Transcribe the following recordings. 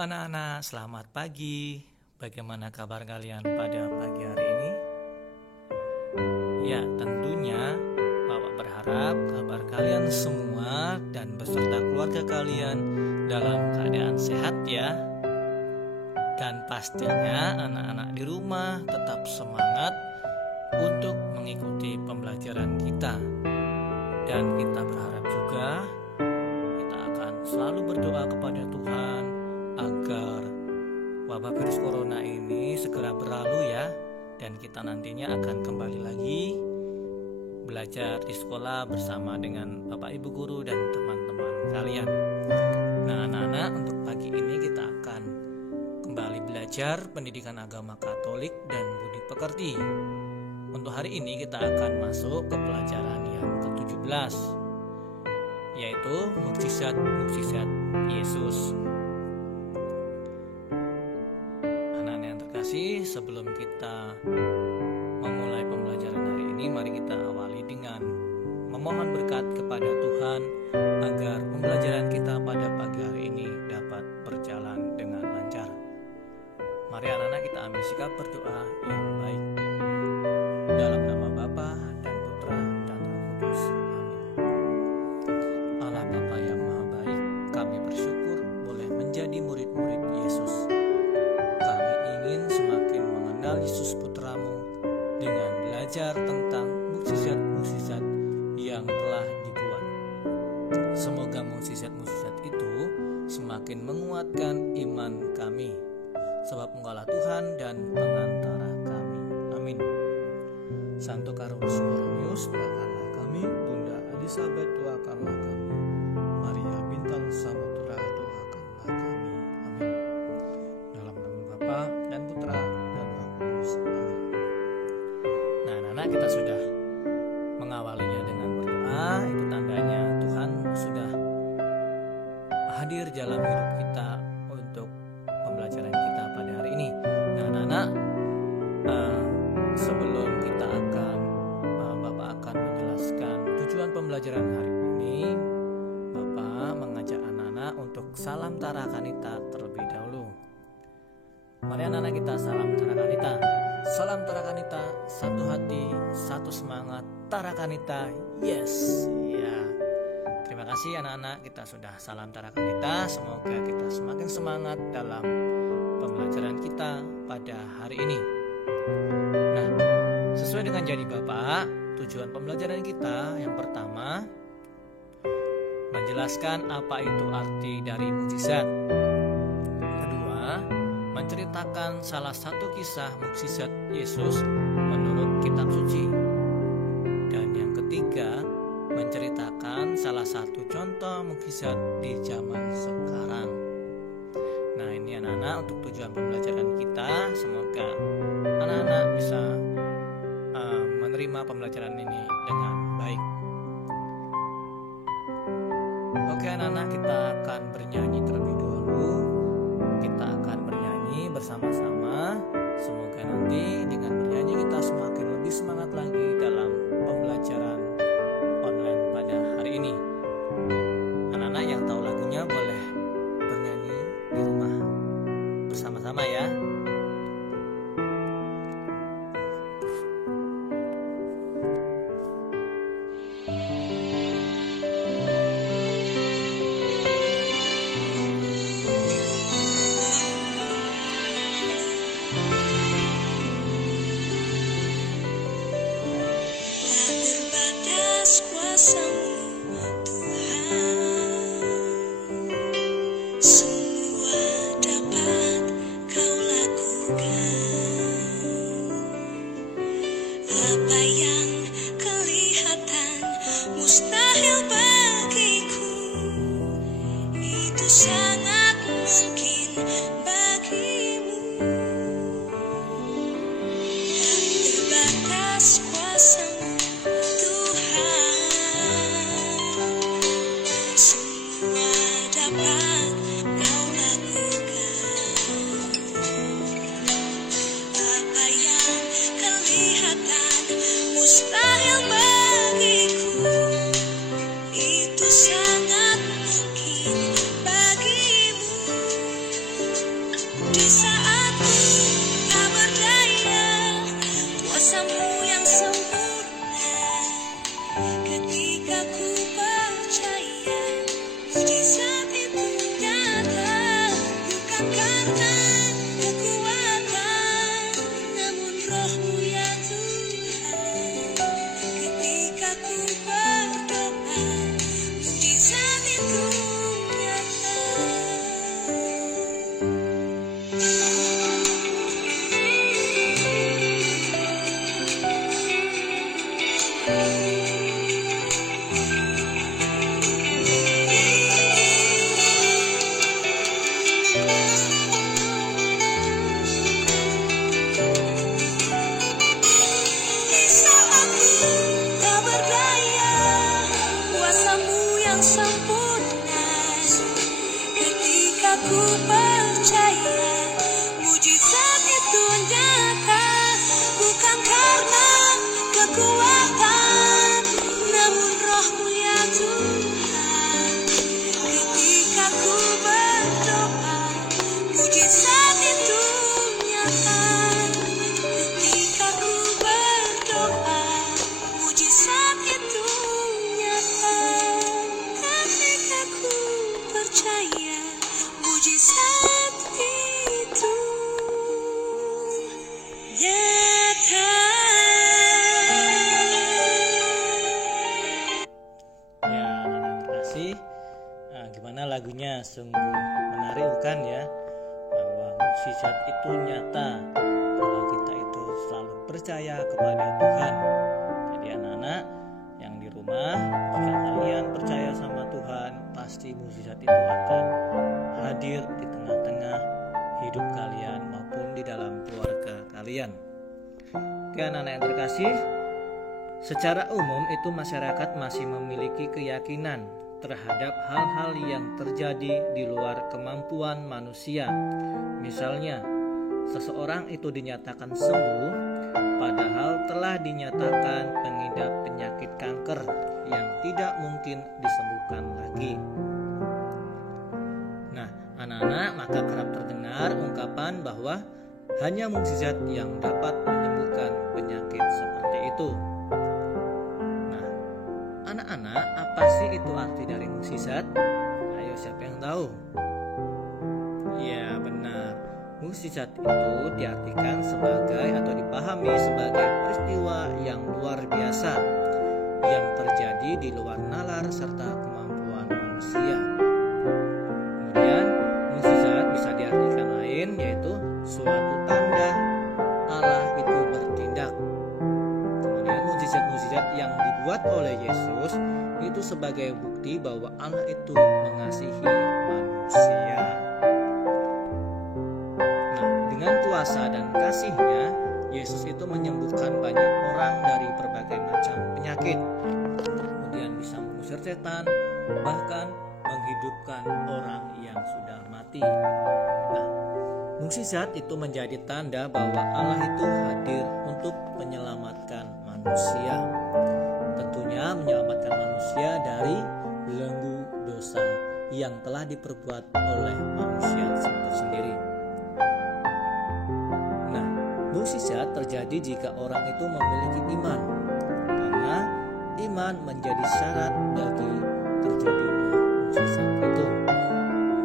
anak-anak, selamat pagi. Bagaimana kabar kalian pada pagi hari ini? Ya, tentunya Bapak berharap kabar kalian semua dan beserta keluarga kalian dalam keadaan sehat ya. Dan pastinya anak-anak di rumah tetap semangat untuk mengikuti pembelajaran kita. Dan kita berharap juga kita akan selalu berdoa kepada Tuhan agar wabah virus corona ini segera berlalu ya, dan kita nantinya akan kembali lagi belajar di sekolah bersama dengan Bapak Ibu guru dan teman-teman kalian. Nah anak-anak, untuk pagi ini kita akan kembali belajar pendidikan agama Katolik dan budi pekerti. Untuk hari ini kita akan masuk ke pelajaran yang ke-17, yaitu mukjizat-mukjizat Yesus. Sebelum kita memulai pembelajaran hari ini, mari kita awali dengan memohon berkat kepada Tuhan agar pembelajaran kita pada pagi hari ini dapat berjalan dengan lancar. Mari anak-anak kita ambil sikap berdoa yang baik. Dalam nama Bapa dan Putra dan Roh Kudus. Amin. Allah Bapa yang Maha Baik, kami bersyukur boleh menjadi murid-murid Yesus. Yesus Putramu dengan belajar tentang mukjizat-mukjizat yang telah dibuat. Semoga mukjizat-mukjizat itu semakin menguatkan iman kami, sebab Engkaulah Tuhan dan pengantara kami. Amin. Santo Carolus Borromeus, doakanlah kami. Bunda Elizabeth, doakanlah kami. Maria Bintang Samudra, doakanlah kami. Amin. Dalam nama Bapa dan Putra. Nah anak-anak, kita sudah mengawalinya dengan berdoa. Itu tandanya Tuhan sudah hadir dalam hidup kita untuk pembelajaran kita pada hari ini. Nah anak-anak, sebelum kita Bapak akan menjelaskan tujuan pembelajaran hari ini, Bapak mengajak anak-anak untuk salam Tarakanita terlebih dahulu. Mari anak-anak kita salam Tarakanita. Salam Tarakanita, satu hati, satu semangat, Tarakanita, yes. Ya. Terima kasih anak-anak, kita sudah salam Tarakanita. Semoga kita semakin semangat dalam pembelajaran kita pada hari ini. Nah, sesuai dengan janji Bapak, tujuan pembelajaran kita yang pertama menjelaskan apa itu arti dari mukjizat. Kedua, menceritakan salah satu kisah mukjizat Yesus menurut kitab suci. Dan yang ketiga, menceritakan salah satu contoh mukjizat di zaman sekarang. Nah ini anak-anak untuk tujuan pembelajaran kita. Semoga anak-anak bisa menerima pembelajaran ini dengan baik. Oke anak-anak, kita akan bernyanyi terlebih dahulu. Kita akan bernyanyi bersama-sama. Semoga nanti dengan bernyanyi kita semakin lebih semangat lagi dalam pembelajaran online pada hari ini. Anak-anak yang tahu lagunya boleh bernyanyi di rumah bersama-sama ya. Ku percaya mujizat itu nyata, bukan karena kekuatan, namun Roh-Mu ya Tuhan. Ketika ku berdoa, mujizat itu nyata. Ketika ku berdoa, mujizat itu nyata. Ketika ku percaya, mujizat itu nyata. Ya, terima kasih. Gimana lagunya? Sungguh menarik bukan ya? Bahwa mukjizat itu nyata kalau kita itu selalu percaya kepada Tuhan. Jadi anak-anak yang di rumah, jika kalian percaya sama Tuhan, pasti mukjizat itu akan hadir di tengah-tengah hidup kalian maupun di dalam keluarga kalian. Oke anak-anak yang terkasih, secara umum itu masyarakat masih memiliki keyakinan terhadap hal-hal yang terjadi di luar kemampuan manusia. Misalnya, seseorang itu dinyatakan sembuh padahal telah dinyatakan pengidap penyakit kanker yang tidak mungkin disembuhkan lagi. Nah, anak-anak, maka kerap terdengar ungkapan bahwa hanya mukjizat yang dapat menyembuhkan penyakit seperti itu. Nah, anak-anak, apa sih itu arti dari mukjizat? Ayo, siapa yang tahu? Ya, benar. Mukjizat itu diartikan sebagai atau dipahami sebagai peristiwa yang luar biasa yang terjadi di luar nalar serta kemampuan manusia. Kemudian mukjizat bisa diartikan lain, yaitu suatu tanda Allah itu bertindak. Kemudian mukjizat-mukjizat yang dibuat oleh Yesus itu sebagai bukti bahwa Allah itu mengasihi manusia. Nah, dengan kuasa dan kasih-Nya, Yesus itu menyembuhkan banyak orang dari berbagai macam penyakit. Kemudian bisa mengusir setan, bahkan menghidupkan orang yang sudah mati. Nah, mukjizat itu menjadi tanda bahwa Allah itu hadir untuk menyelamatkan manusia. Tentunya menyelamatkan manusia dari belenggu dosa yang telah diperbuat oleh manusia itu sendiri. Nah, mukjizat terjadi jika orang itu memiliki iman, karena iman menjadi syarat bagi terjadinya mukjizat itu.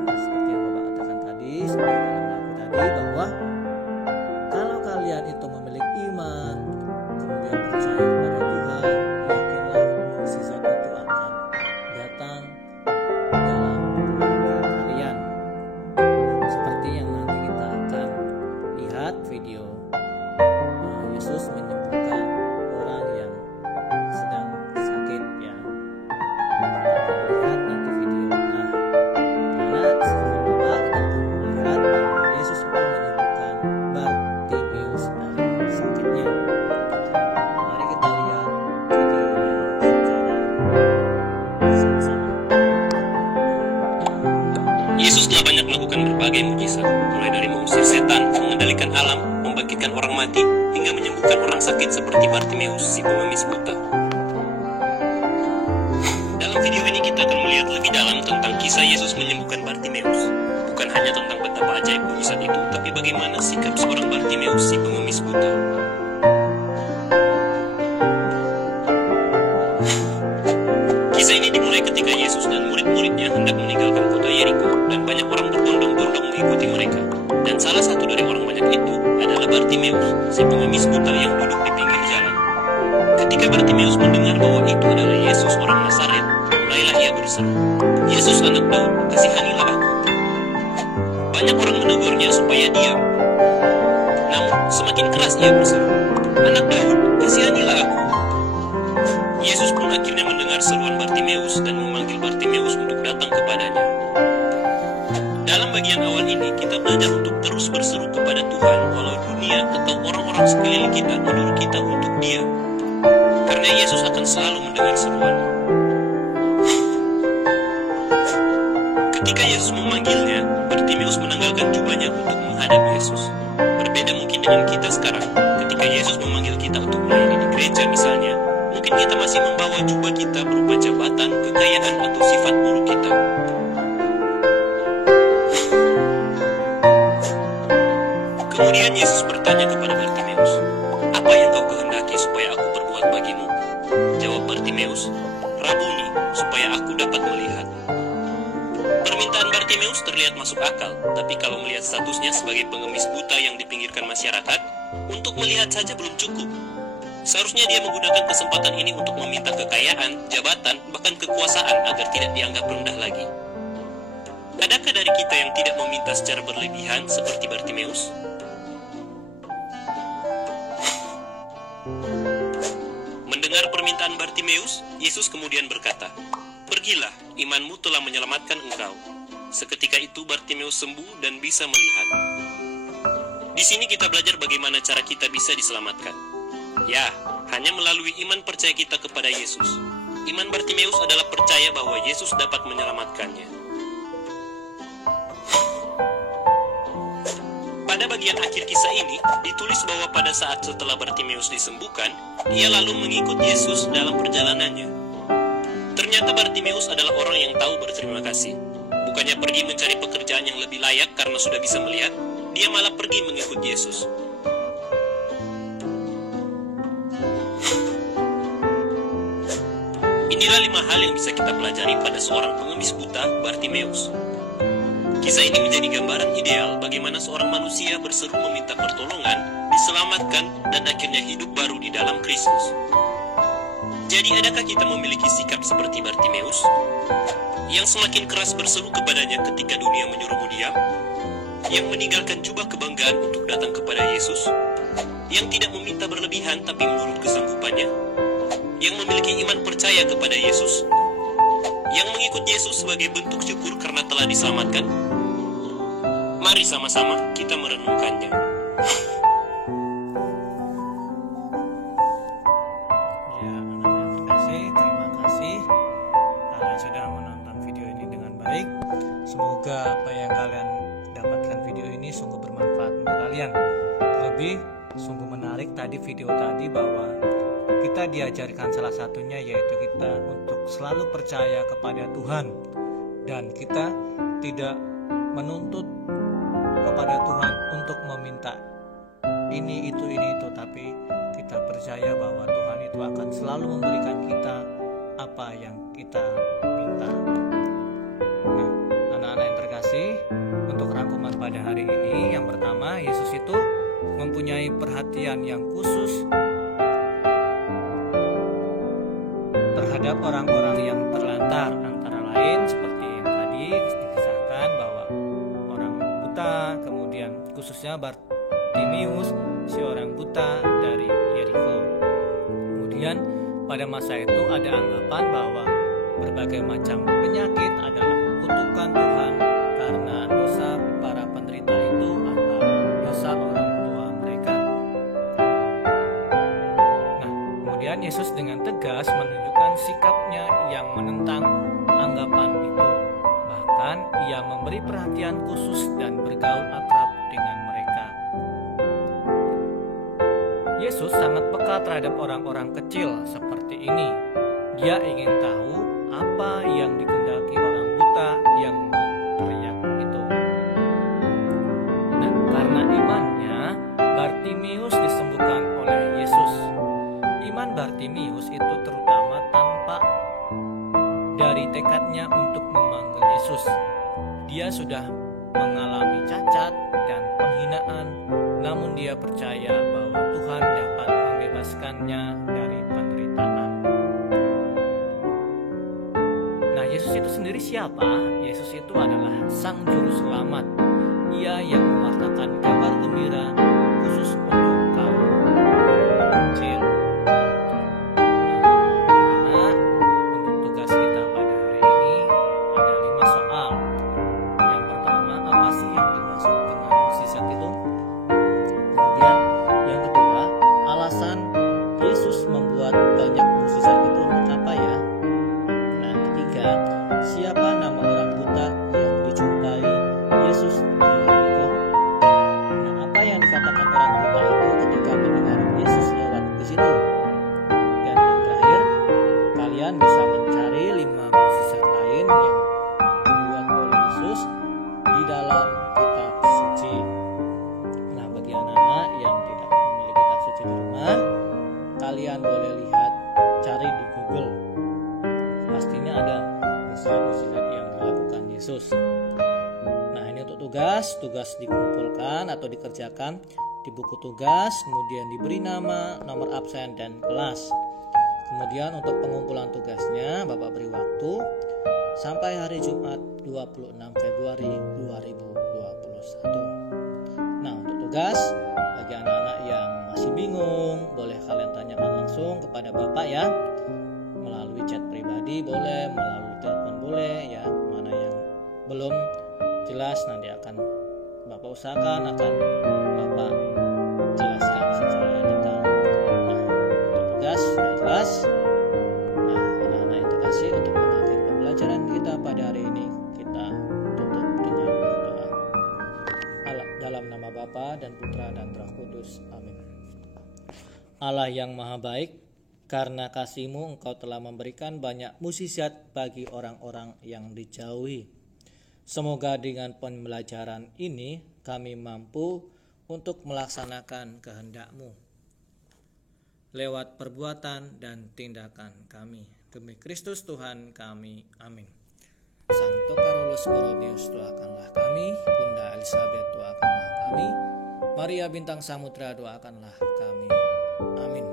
Seperti yang Bapak katakan tadi, seperti dalam lagu tadi, bahwa kalau kalian itu memiliki iman, kemudian percaya kepada Tuhan, yakinlah mukjizat itu akan datang dalam kehidupan kalian. Seperti yang nanti kita akan lihat video Yesus menyembuhkan orang yang sedang sakit ya. Kita akan lihat nanti videonya. Karena sesuai Bapak kita akan melihat bahwa Yesus itu menyembuhkan Bartimeus dari sakitnya. Mari kita lihat videonya secara sama-sama. Yesus telah banyak melakukan berbagai mukjizat, mulai dari mengusir setan, mengendalikan alam, membangkitkan orang mati, hingga menyembuhkan orang sakit seperti Bartimeus, si pengemis buta. Dalam video ini kita akan melihat lebih dalam tentang kisah Yesus menyembuhkan Bartimeus. Bukan hanya tentang betapa ajaib mukjizat itu, tapi bagaimana sikap seorang Bartimeus, si pengemis buta. Kisah ini dimulai ketika Yesus dan murid-muridnya hendak meninggalkan kota Yeriko, dan banyak orang berbondong-bondong mengikuti mereka. Dan salah satu dari orang banyak itu adalah Bartimeus, si pengemis buta yang duduk di pinggir jalan. Ketika Bartimeus mendengar bahwa itu adalah Yesus orang Nazaret, mulailah ia berseru, "Yesus anak Daud, kasihanilah aku." Banyak orang menegurnya supaya diam. Namun semakin keras ia berseru, "Anak Daud, kasihanilah aku." Yesus pun akhirnya mendengar seruan Bartimeus dan memanggil Bartimeus untuk datang kepadanya. Dalam bagian awal ini, kita belajar untuk terus berseru kepada Tuhan walau dunia atau orang-orang sekeliling kita menyuruh kita untuk diam. Karena Yesus akan selalu mendengar seruan. Ketika Yesus memanggilnya, Bartimeus menanggalkan jubahnya untuk menghadap Yesus. Berbeda mungkin dengan kita sekarang. Ketika Yesus memanggil kita untuk melayani di gereja misalnya, mungkin kita masih membawa jubah kita berupa jabatan, kekayaan, atau sifat buruk kita. Kemudian Yesus bertanya kepada Bartimeus, "Apa yang kau kehendaki supaya aku perbuat bagimu?" Jawab Bartimeus, "Rabuni, supaya aku dapat melihat." Permintaan Bartimeus terlihat masuk akal, tapi kalau melihat statusnya sebagai pengemis buta yang dipinggirkan masyarakat, untuk melihat saja belum cukup. Seharusnya dia menggunakan kesempatan ini untuk meminta kekayaan, jabatan, bahkan kekuasaan agar tidak dianggap rendah lagi. Adakah dari kita yang tidak meminta secara berlebihan seperti Bartimeus? Mendengar permintaan Bartimeus, Yesus kemudian berkata, "Pergilah, imanmu telah menyelamatkan engkau." Seketika itu Bartimeus sembuh dan bisa melihat. Di sini kita belajar bagaimana cara kita bisa diselamatkan. Ya, hanya melalui iman percaya kita kepada Yesus. Iman Bartimeus adalah percaya bahwa Yesus dapat menyelamatkannya. Pada bagian akhir kisah ini, ditulis bahwa pada saat setelah Bartimeus disembuhkan, ia lalu mengikut Yesus dalam perjalanannya. Ternyata Bartimeus adalah orang yang tahu berterima kasih. Bukannya pergi mencari pekerjaan yang lebih layak karena sudah bisa melihat, dia malah pergi mengikut Yesus. Inilah 5 hal yang bisa kita pelajari pada seorang pengemis buta, Bartimeus. Kisah ini menjadi gambaran ideal bagaimana seorang manusia berseru meminta pertolongan, diselamatkan, dan akhirnya hidup baru di dalam Kristus. Jadi adakah kita memiliki sikap seperti Bartimeus? Yang semakin keras berseru kepadanya ketika dunia menyuruhmu diam? Yang meninggalkan jubah kebanggaan untuk datang kepada Yesus? Yang tidak meminta berlebihan tapi menurut kesanggupannya? Yang memiliki iman percaya kepada Yesus? Yang mengikut Yesus sebagai bentuk syukur karena telah diselamatkan? Mari sama-sama kita merenungkannya. Ya, anak-anak terkasih, terima kasih kalian sudah menonton video ini dengan baik. Semoga apa yang kalian dapatkan video ini sungguh bermanfaat untuk kalian. Terlebih, sungguh menarik tadi video tadi bahwa kita diajarkan salah satunya yaitu kita untuk selalu percaya kepada Tuhan, dan kita tidak menuntut kepada Tuhan untuk meminta ini itu, tapi kita percaya bahwa Tuhan itu akan selalu memberikan kita apa yang kita minta. Nah, anak-anak yang terkasih, untuk rangkuman pada hari ini, yang pertama, Yesus itu mempunyai perhatian yang khusus terhadap orang-orang yang terlantar, antara lain seperti yang tadi dikisahkan bahwa orang buta, kemudian khususnya Bartimeus, si orang buta dari Yeriko. Kemudian pada masa itu ada anggapan bahwa berbagai macam penyakit adalah kutukan Tuhan karena dosa para penderita itu atau dosa orang tua mereka. Nah, kemudian Yesus dengan tegas menunjukkan sikapnya yang menentang anggapan itu. Bahkan ia memberi perhatian khusus dan bergaul akrab dengan mereka. Yesus sangat peka terhadap orang-orang kecil seperti ini. Dia ingin tahu apa yang dikehendaki orang buta yang teriak itu. Nah, karena imannya, Bartimeus disembuhkan oleh Yesus. Iman Bartimeus itu terutama tampak dari tekadnya untuk memanggil Yesus. Dia sudah mengalami cacat dan penghinaan, namun dia percaya bahwa Tuhan dapat membebaskannya dari penderitaan. Nah, Yesus itu sendiri siapa? Yesus itu adalah Sang Juru Selamat. Ia yang mewartakan kabar gembira khusus untuk kaum kecil. Nah, kalian bisa mencari 5 mukjizat lain yang dibuat oleh Yesus di dalam kitab suci. Nah, bagi anak-anak yang tidak memiliki kitab suci di rumah, kalian boleh lihat, cari di Google. Pastinya ada mukjizat yang dilakukan Yesus. Nah, ini untuk tugas dikumpulkan atau dikerjakan di buku tugas, kemudian diberi nama, nomor absen, dan kelas. Kemudian untuk pengumpulan tugasnya, Bapak beri waktu sampai hari Jumat 26 Februari 2021. Nah, untuk tugas, bagi anak-anak yang masih bingung, boleh kalian tanyakan langsung kepada Bapak ya. Melalui chat pribadi boleh, melalui telepon boleh ya. Mana yang belum jelas nanti akan Bapak usahakan akan Bapak jelaskan secara detail. Nah, untuk tugas sudah jelas. Nah, anak-anak yang terkasih, untuk mengakhiri pembelajaran kita pada hari ini, kita tutup dengan berdoa. Dalam nama Bapa dan Putra dan Roh Kudus. Amin. Allah yang Maha Baik, karena kasih-Mu Engkau telah memberikan banyak mukjizat bagi orang-orang yang dijauhi. Semoga dengan pembelajaran ini kami mampu untuk melaksanakan kehendak-Mu lewat perbuatan dan tindakan kami. Demi Kristus Tuhan kami. Amin. Santo Carolus Borromeus, doakanlah kami. Bunda Elizabeth, doakanlah kami. Maria Bintang Samudra, doakanlah kami. Amin.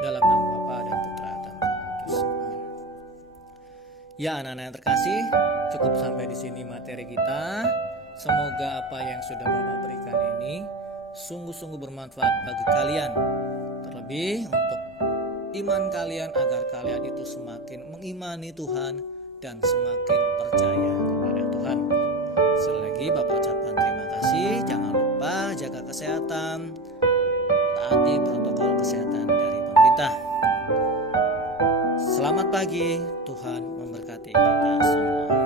Dalam nama Bapa dan Putra dan Roh Kudus. Amin. Ya, anak-anak yang terkasih, cukup sampai di sini materi kita. Semoga apa yang sudah Bapak berikan ini sungguh-sungguh bermanfaat bagi kalian. Terlebih untuk iman kalian, agar kalian itu semakin mengimani Tuhan dan semakin percaya kepada Tuhan. Sekali lagi Bapak ucapkan terima kasih. Jangan lupa jaga kesehatan, taati protokol kesehatan dari pemerintah. Selamat pagi, Tuhan memberkati kita semua.